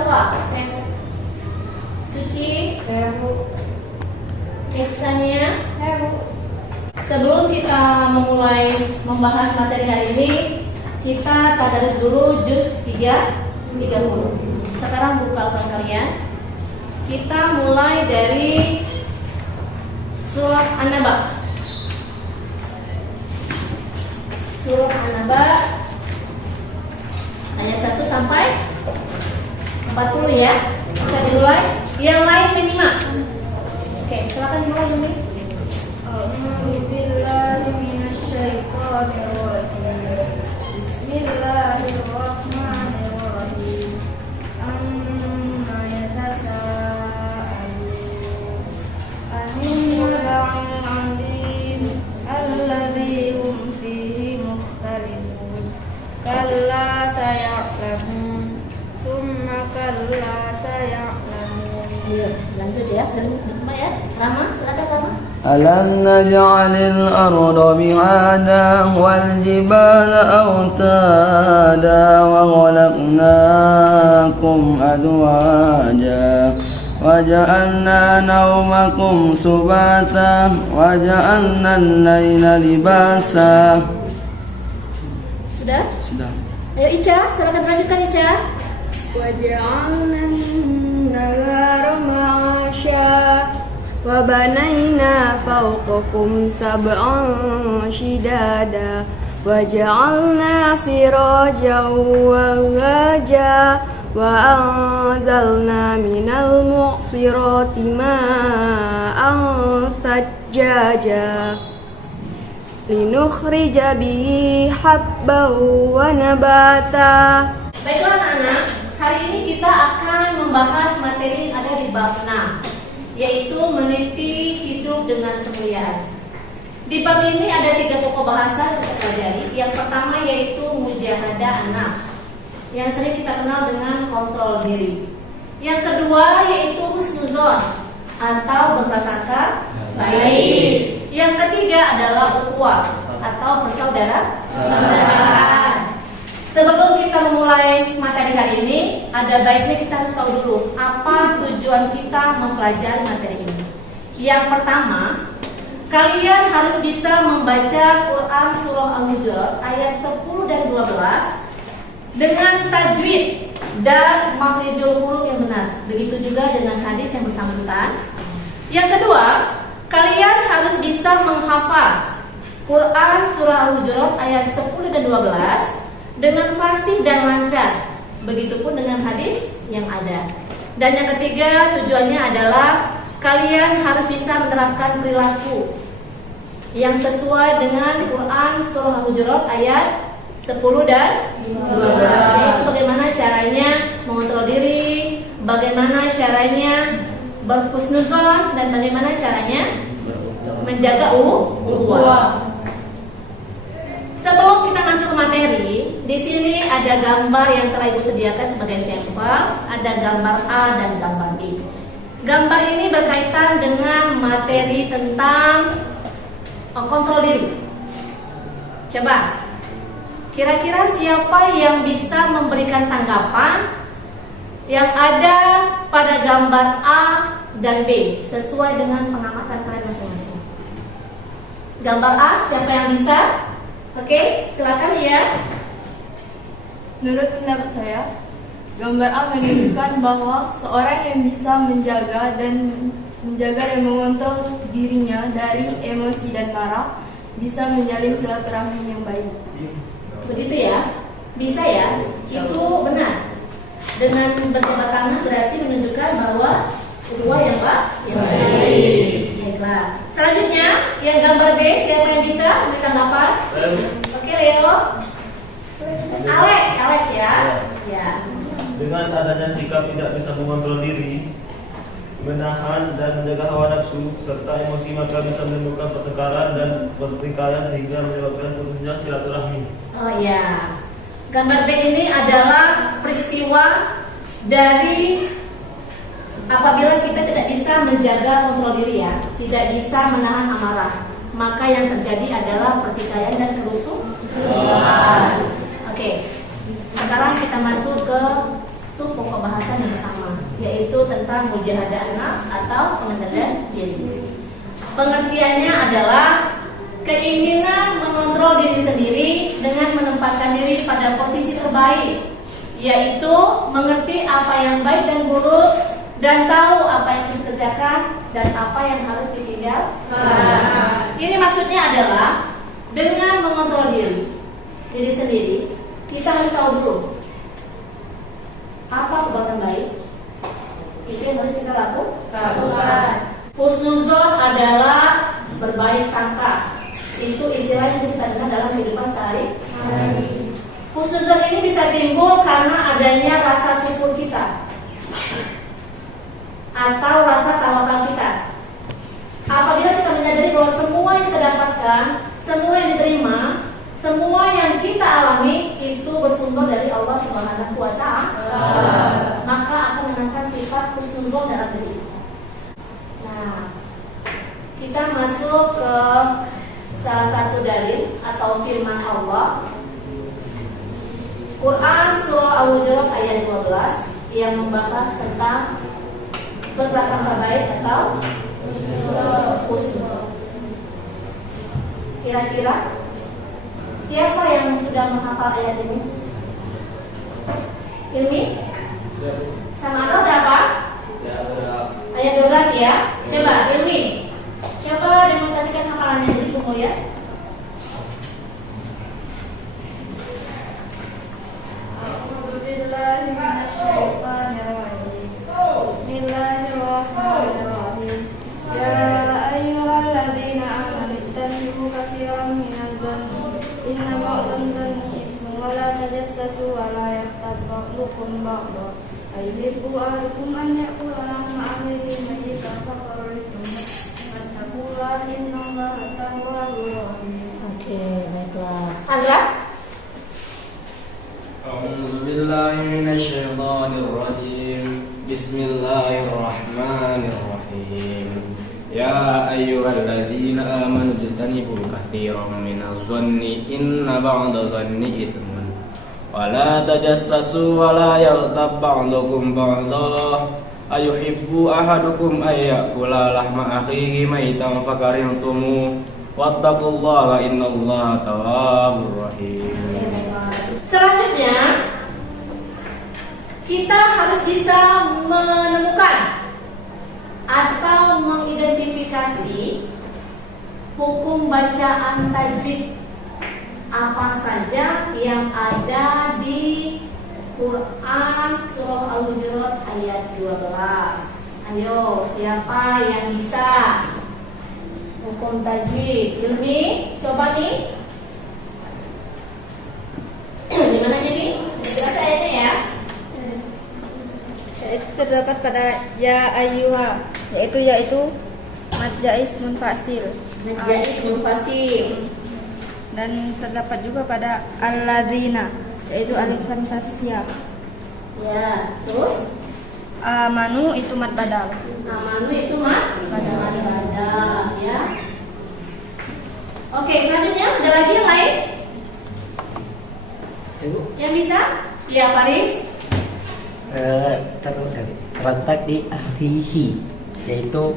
Salva? Suci? Ihsania? Sebelum kita memulai membahas materi hari ini, kita tadarus dulu juz 30. Sekarang buka Al-Quran kalian. Kita mulai dari surah An-Naba. Surah An-Naba ayat 1 sampai 40 ya. Bisa dimulai. Yang lain minimal. Oke, silakan dimulai Yumi. Bismillahirrahmanirrahim. Amma yatasaalun 'anil naba'il 'azim alladzi hum fihi mukhtalifun. Kalla saya'lamun, summa kalla saya'lamun. Lanjut ya, ya. Rama, silakan Rama. ألم نجعل الأرض مهادا والجبال أوتادا وخلقناكم أزواجا وجعلنا نومكم سباتا وجعلنا الليل لباسا. Sudah? Ayo Ica, silakan lanjutkan Ica. وجعلنا النهار معاشا وبنينا فوقكم سبعا شدادا وجعلنا سراجا وهاجا وأنزلنا من المعصرات ماء ثجاجا لنخرج به حبا ونباتا. Baiklah anak-anak, hari ini kita akan membahas materi yang ada di bab 6, yaitu meniti hidup dengan kemuliaan. Di bab ini ada 3 pokok bahasa yang kita pelajari. Yang pertama yaitu mujahadah an-nafs, yang sering kita kenal dengan kontrol diri. Yang kedua yaitu husnuzon, atau berprasangka baik. Yang ketiga adalah ukhuwah, atau persaudaraan. Sebelum kita memulai materi hari ini, ada baiknya kita harus tahu dulu apa tujuan kita mempelajari materi ini. Yang pertama, kalian harus bisa membaca Quran Surah Al-Hujurat ayat 10 dan 12 dengan tajwid dan makhrijul huruf yang benar. Begitu juga dengan hadis yang bersangkutan. Yang kedua, kalian harus bisa menghafal Quran Surah Al-Hujurat ayat 10 dan 12 dengan fasih dan lancar. Begitupun dengan hadis yang ada. Dan yang ketiga, tujuannya adalah kalian harus bisa menerapkan perilaku yang sesuai dengan Quran Surah Al-Hujurat ayat 10 dan 12. Itu bagaimana caranya mengontrol diri, bagaimana caranya berhusnuzon, dan bagaimana caranya menjaga ukhuwah. Sebelum kita masuk ke materi, di sini ada gambar yang telah Ibu sediakan sebagai sampel. Ada gambar A dan gambar B. Gambar ini berkaitan dengan materi tentang kontrol diri. Coba, kira-kira siapa yang bisa memberikan tanggapan yang ada pada gambar A dan B sesuai dengan pengamatan kalian masing-masing? Gambar A, siapa yang bisa? Oke, silakan ya. Menurut pendapat saya, gambar A menunjukkan bahwa seorang yang bisa menjaga dan mengontrol dirinya dari emosi dan marah bisa menjalin silaturahmi yang baik. Begitu ya? Bisa ya? Itu benar. Dengan berjabat tangan berarti menunjukkan bahwa ukhuwah yang baik. Baiklah. Selanjutnya, yang gambar B, siapa yang bisa memberi tanggapan? Oke, Leo. Alex ya. Ya. Dengan adanya sikap tidak bisa mengontrol diri, menahan dan menjaga hawa nafsu serta emosi, maka bisa menimbulkan pertengkaran dan pertikaian sehingga menyebabkan putusnya silaturahmi. Oh ya. Gambar B ini adalah peristiwa dari apabila kita tidak bisa menjaga kontrol diri ya, tidak bisa menahan amarah, maka yang terjadi adalah pertikaian dan kerusuhan. Oke. Sekarang kita masuk ke sub pokok bahasan yang pertama, yaitu tentang mujahadah nafs atau pengendalian diri. Pengertiannya adalah keinginan mengontrol diri sendiri dengan menempatkan diri pada posisi terbaik, yaitu mengerti apa yang baik dan buruk, dan tahu apa yang harus dikerjakan dan apa yang harus ditinggalkan. Ini maksudnya adalah dengan mengontrol diri sendiri, kita harus tahu dulu apa perbuatan baik itu yang harus kita lakukan. Husnuzon adalah berbaik sangka. Itu istilah yang kita dengar dalam kehidupan sehari-hari. Husnuzon ini bisa timbul karena adanya rasa syukur kita atau rasa tawakal kita. Apabila kita menyadari bahwa semua yang kita dapatkan, semua yang diterima, semua yang kita alami itu bersumber dari Allah Subhanahu wa Ta'ala, maka akan menangkan sifat husnuzon dalam diri kita. Nah, kita masuk ke salah satu dalil atau firman Allah, Quran Surah Al-Hujurat ayat 12 yang membahas tentang berprasangka baik atau husnuzon. Kira-kira siapa yang sudah menghafal ayat ini? Ilmi? Sama ada berapa? Ayat 12 ya. Coba Ilmi, coba demonstrasikan hafalannya jadi Bu Mulia. Bismillahirrahmanirrahim. Ya ayyuhalladzina amanu ijtanibu katsiran minadh dhanni inna ba'dadh dhanni ismun wa la tajassasu wa la yaghtab ba'dukum ba'dha ayuhibbu ahadukum an ya'kula lahma akhihi mayyitan fakarihtum wattaqullaha innallaha tawwabur rahim. Oke, baiklah. Andra? أعوذ بالله من الشيطان الرجيم بسم الله الرحمن الرحيم يا أيها الذين آمنوا اجتنبوا كثيرا من الظن إن بعض الظن إثم ولا تجسسوا ولا يغتب بعضكم بعضا أيحب أحدكم أن يأكل لحم أخيه ميتا فكرهتموه واتقوا الله إن الله تواب رحيم. Selanjutnya kita harus bisa menemukan atau mengidentifikasi hukum bacaan tajwid apa saja yang ada di Quran Surah Al-Hujurat ayat 12. Ayo, siapa yang bisa hukum tajwid? Ilmi, coba nih. Gimana nih? Jelas ayatnya ya. Itu terdapat pada ya ayyuha, yaitu mad jaiz munfasil. Menjadi munfasil. Dan terdapat juga pada alladzina, yaitu alif lam satu siap. Ya, terus Amanu itu mad badal. amanu itu badal ya. Oke, selanjutnya ada lagi yang lain? Yang bisa? Ya, Paris. Terletak di akhihi, yaitu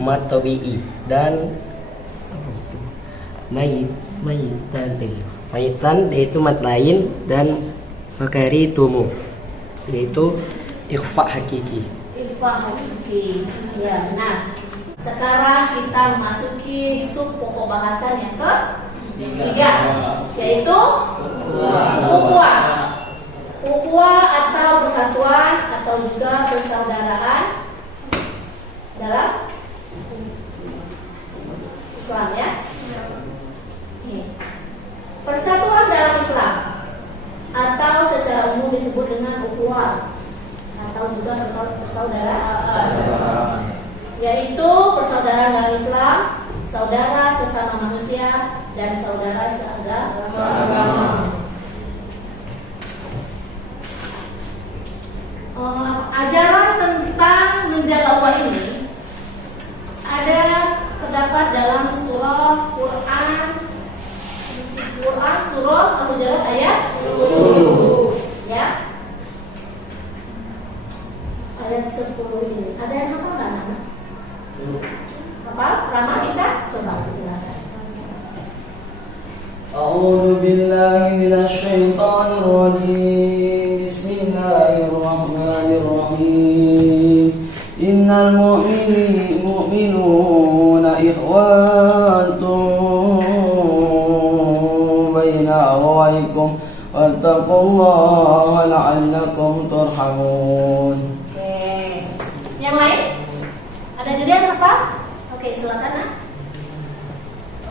mad tabi'i, dan mayitan yaitu mad lain, dan fakaritumu yaitu ikhfa hakiki. Ikhfa hakiki. Ya, benar. Sekarang kita memasuki sub pokok bahasan yang ketiga, yaitu ukhuwah. Ukhuwah atau persatuan atau juga persaudaraan dalam Islam ya. Persatuan dalam Islam atau secara umum disebut dengan ukhuwah atau juga persaudaraan, yaitu persaudaraan dalam Islam, saudara sesama manusia dan saudara seagama. Ajaran tentang menjaga ukhuwah ini terdapat dalam surah Quran surah Al-Hujurat ayat 10 ya. ayat 10 ini. Ada yang hafal nggak anak? Apa? Rama bisa? Coba silakan. أعوذ بالله من الشيطان الرجيم بسم الله الرحمن الرحيم إن المؤمنون إخوة بين أخويكم واتقوا الله لعلكم ترحمون. Oke. Yang lain? Ada juga yang hafal? Oke, silakan nak.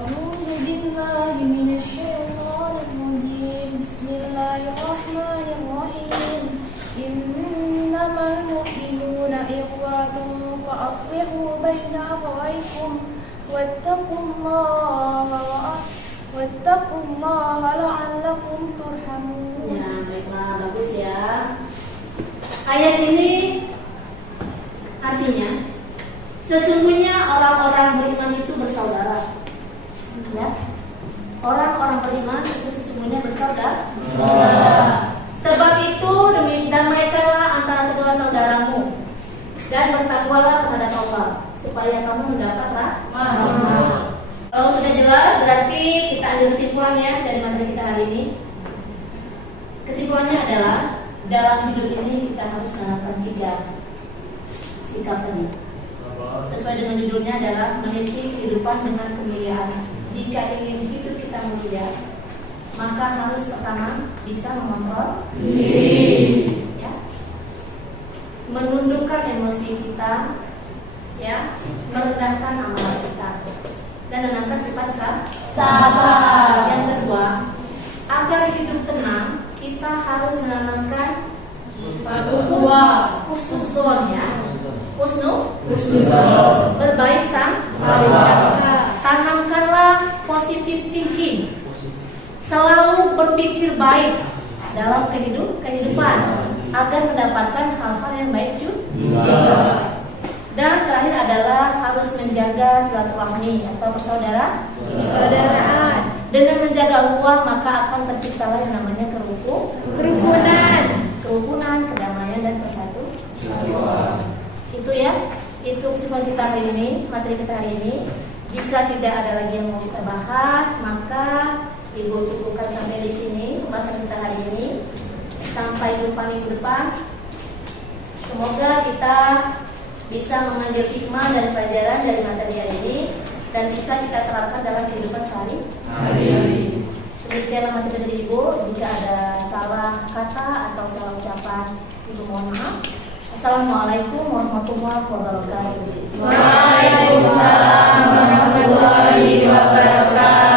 أعوذ بالله من الشيطان الرجيم بسم الله الرحمن الرحيم إنما المؤمنون إخوة فأصلحوا بين أخويكم واتقوا الله لعلكم ترحمون. Ya, baiklah, bagus ya. Ayat ini artinya sesungguhnya orang-orang beriman itu bersaudara. Ya. Orang-orang beriman itu sesungguhnya bersaudara. Sebab itu damaikanlah antara kedua saudaramu dan bertakwalah kepada Allah supaya kamu mendapat rahmat. Kalau sudah jelas berarti kita ambil kesimpulannya dari materi kita hari ini. Kesimpulannya adalah dalam hidup ini kita harus menerapkan 3 sikap tadi. Sesuai dengan judulnya adalah meniti kehidupan dengan kemuliaan. Jika ingin hidup kita mulia, maka harus pertama bisa mengontrol diri, ya, menundukkan emosi kita, ya, merendahkan amalan kita, dan menanamkan sifat sabar. Yang kedua, agar hidup tenang, kita harus menanamkan husnuzon, ya, husnuzon, berbaik sangka. Tanamkanlah positive thinking, selalu berpikir baik dalam kehidupan agar mendapatkan hal-hal yang baik juga. Dan terakhir adalah harus menjaga silaturahmi atau persaudaraan. Dengan menjaga uang maka akan terciptalah yang namanya kerukunan, kedamaian dan persatuan. Itu ya, itu kesimpulan kita hari ini, materi kita hari ini. Jika tidak ada lagi yang mau kita bahas, maka Ibu cukupkan sampai di sini pembahasan kita hari ini. Sampai jumpa minggu depan. Semoga kita bisa mengambil hikmah dan pelajaran dari materi hari ini dan bisa kita terapkan dalam kehidupan sehari-hari. Demikianlah materi dari Ibu. Jika ada salah kata atau salah ucapan, Ibu mohon maaf. Assalamualaikum warahmatullahi wabarakatuh. Waalaikumsalam warahmatullahi wabarakatuh.